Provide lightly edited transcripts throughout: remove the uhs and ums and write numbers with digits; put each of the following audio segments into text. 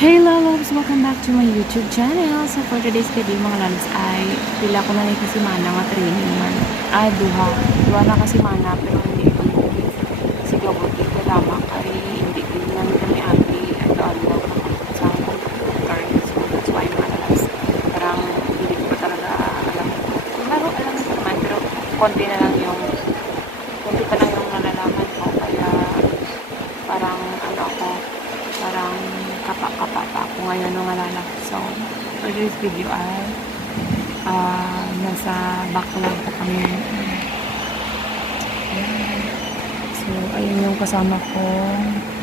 Hey loves! Welcome back to my YouTube channel. So for today's video mga loves ay pila ko na ni kasi mana nga training man. Duha. Duha na kasi mana pero hindi ko kasi gabuti ko tama kay hindi ko na kami agi at Allah sa computer. So that's why mga loves. Parang hindi ko talaga alam. Laro alam ko naman pero konti pa lang yung nalalaman ko kaya parang parang kapa-kapa pa ako ngayon nung alala. So, for this video ay nasa backlog pa kami. So, ayun yung kasama ko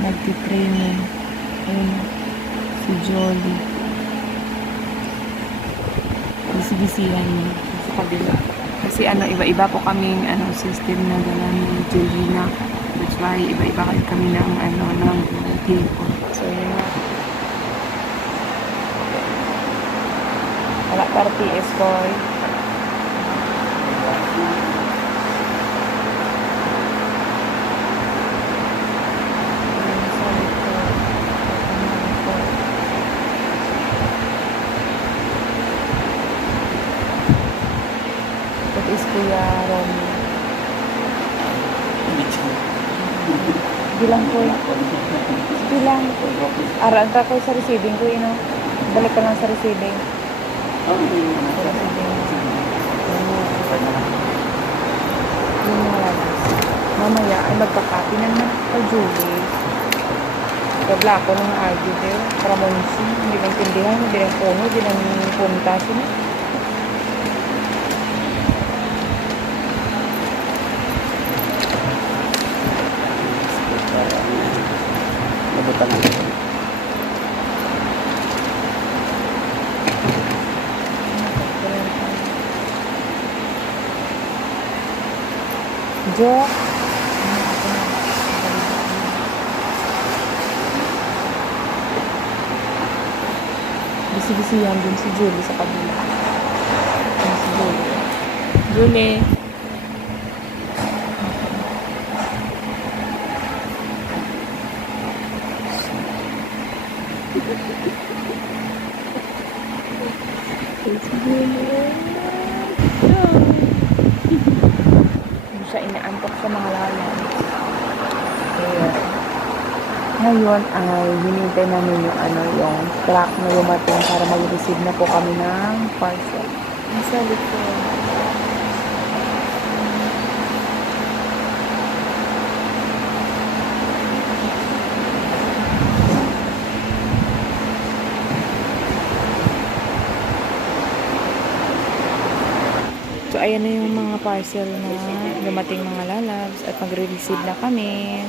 nagti-training. Ayun, si Jolie. Bisi-bisihan niya sa kabila. Kasi iba-iba po kaming system na dala ni Georgina. That's why iba-iba kami ng ng vehicle. So, yun nga. Wala para PS boy. That is Kuya Romy. Bilang ko. Bilang ko. Aranta ko sa receiving ko, balik ka lang sa receiving. Yung mga labas. Mamaya ay magkakapi na naman ako, Julie. Kabla ako nung argue there. Para monsi. Hindi nang tindihan. Hindi nang puno. Hindi nang punta sila. Nabutan na. Jo. Bisi-bisihan din si Julie sa kabila. Si Julie. Julie. Hindi siya inaantok sa mga lalan. Ngayon ay hinintay namin yung truck na lumating para mag-receive na po kami ng parcel. Nasa likod. So, ayan na yung mga parcel na dumating mga lalabs at magre-receive na kami.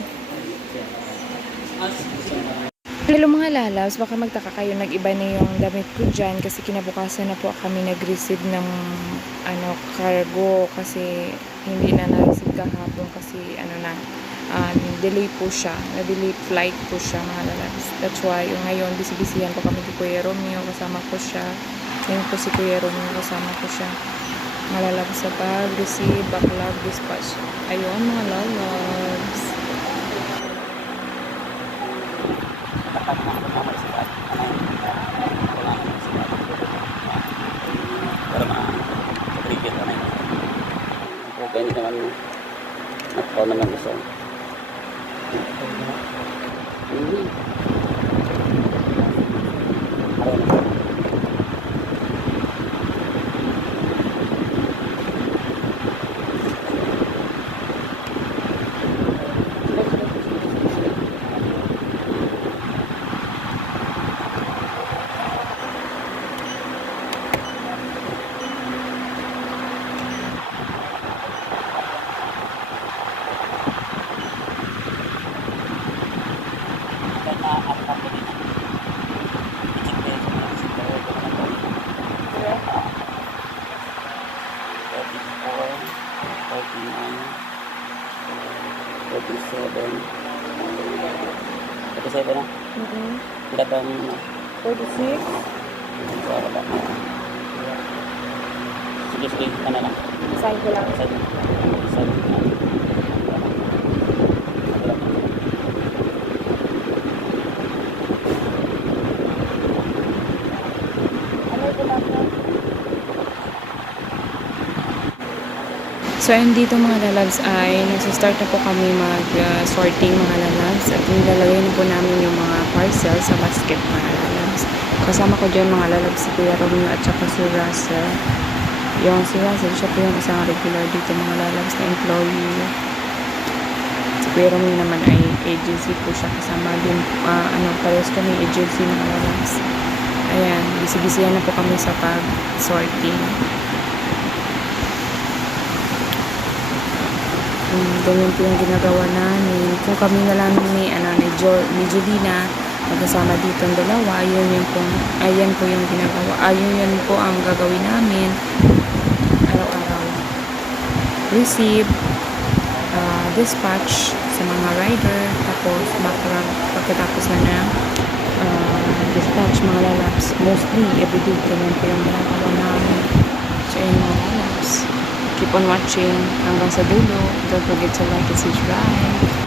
Hello mga lalabs, baka magtaka kayo, nag-iba na yung damit ko dyan kasi kinabukasan na po kami nag-receive ng cargo kasi hindi na na-receive kahapon kasi delay po siya, na-delay flight po siya mga lalabs. That's why yung ngayon bisibisihan po kami ni Kuya Romeo, kasama ko siya. Ngayon po si Kuya Romeo, kasama ko siya. Malalabas sa bag, receive, backlog, dispatch. Ayun mga lalabs. Para ma-trigger na yun. Okay naman. Nakataw naman isa. Ito na? Wala bang 46? Sige, ano lang. Sign ko lang. Sign. So, and dito mga lalabs ay nasa-start na po kami mag-sorting mga lalabs at nilalagay na po namin yung mga parcel sa basket mga lalabs. Kasama ko dyan mga lalabs si Kuya Romeo at saka si Russell. Yung si Russell, siya po yung isang regular dito mga lalabs na employee. Si Kuya Romeo naman ay agency po siya kasama din. Parehas kami agency mga lalabs. Ayan, busy-busy na po kami sa pag-sorting. Ganyan po yung ginagawa namin. Kung kami na lang ni Julina magkasama dito ang dalawa, ayan po yung ginagawa. Yun po ang gagawin namin araw-araw. Receive, dispatch sa mga rider, tapos pagkatapos na dispatch mga lalabs. Mostly, everyday, ganyan po yung ginagawa namin. So, yun mga lalabs. Keep on watching hanggang sa dulo. Don't forget to like and subscribe.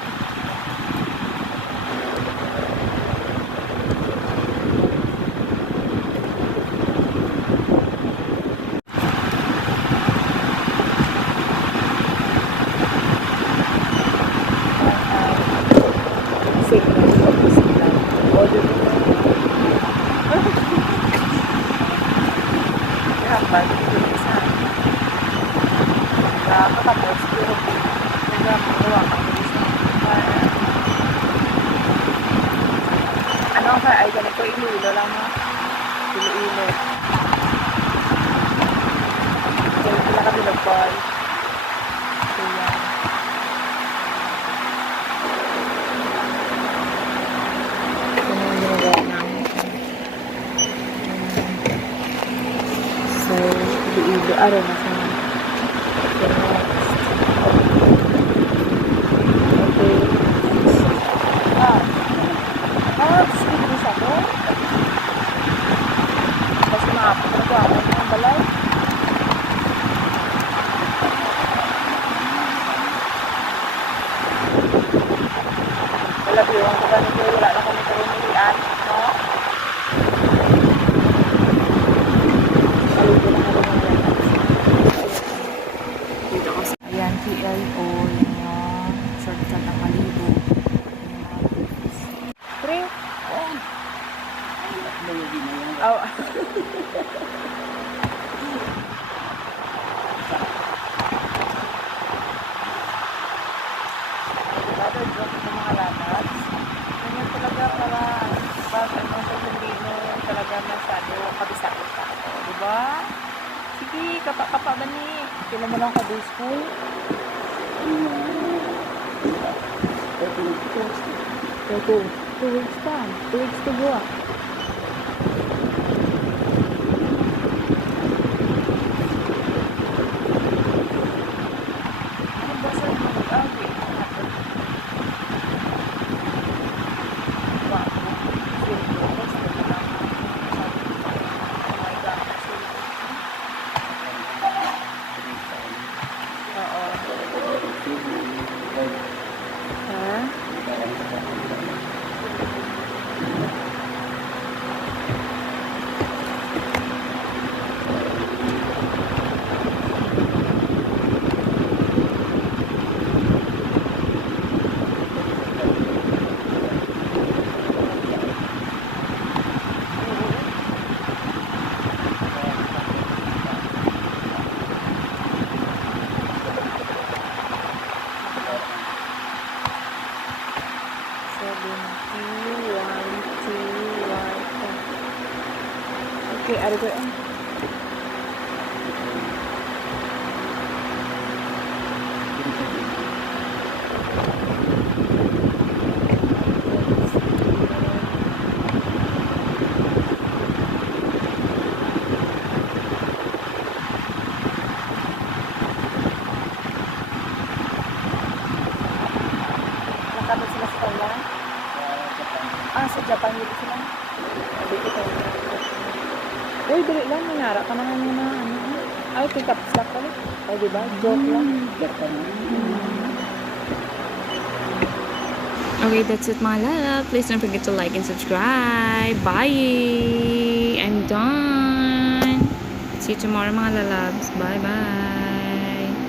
Katapos, pero magawa kami ano ka ay ganito, Iloilo lang mo. Iloilo. So, pila ka binagpal. So, yan. Ito na yung ginagawa namin. So, Iloilo. Araw na sa wala biwang ko ganito, wala na kami karumilian, no? Saludo na kami mga dito kasi. Ayan, PLO, yun yung shortcut ng Malibu. Pre? Oh. Oh. Another joke ng mga lalabs. Ganyan talaga para pag sa hindi mo talaga masyado kabisado ka. Diba? Sige, kapa-kapa ba ni? Kailan mo lang ka-day school? 2 weeks pa. 2 weeks to go. Ano ba sa mag-agi? Okay, ada ko. Nakabot sila sa Thailand? Sa Japan dito sila. Dito tayo. Uy, dali lang, nangyara ka naman muna, ay, pick up slack ka rin. Ay, diba? Joke lang. Okay, that's it mga lala. Please don't forget to like and subscribe. Bye! I'm done! See you tomorrow mga lalabs. Bye-bye!